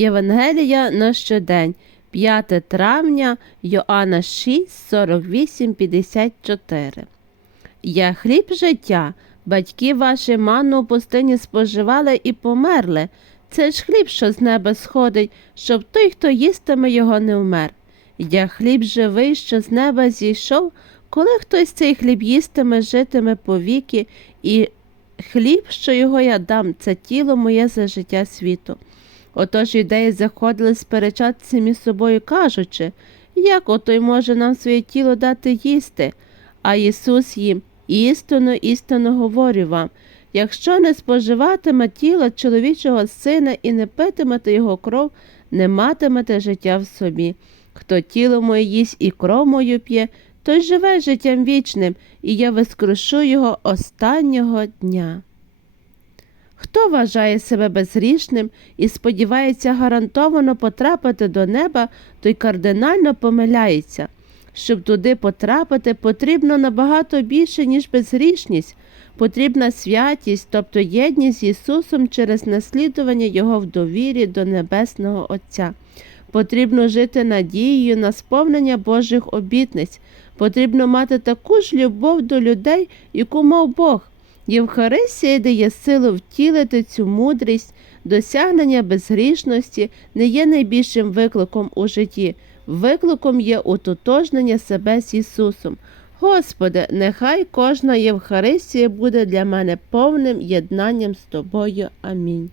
Євангелія на щодень, 5 травня, Йоанна 6, 48, 54. Я хліб життя. Батьки ваші манну у пустині споживали і померли. Це ж хліб, що з неба сходить, щоб той, хто їстиме його, не вмер. Я хліб живий, що з неба зійшов, коли хтось цей хліб їстиме, житиме повіки, і хліб, що його я дам, це тіло моє за життя світу. Отож юдеї заходили сперечатися між собою, кажучи, як отой може нам своє тіло дати їсти? А Ісус їм, істинно, істинно говорю вам, якщо не споживатиме тіла чоловічого сина і не питимете його кров, не матимете життя в собі. Хто тіло моє їсть і кров мою п'є, той живе життям вічним, і я воскрешу його останнього дня. Хто вважає себе безгрішним і сподівається гарантовано потрапити до неба, той кардинально помиляється. Щоб туди потрапити, потрібно набагато більше, ніж безгрішність. Потрібна святість, тобто єдність з Ісусом через наслідування Його в довірі до Небесного Отця. Потрібно жити надією на сповнення Божих обітниць. Потрібно мати таку ж любов до людей, яку мав Бог. Євхаристія дає силу втілити цю мудрість, досягнення безгрішності не є найбільшим викликом у житті. Викликом є ототожнення себе з Ісусом. Господи, нехай кожна Євхаристія буде для мене повним єднанням з Тобою. Амінь.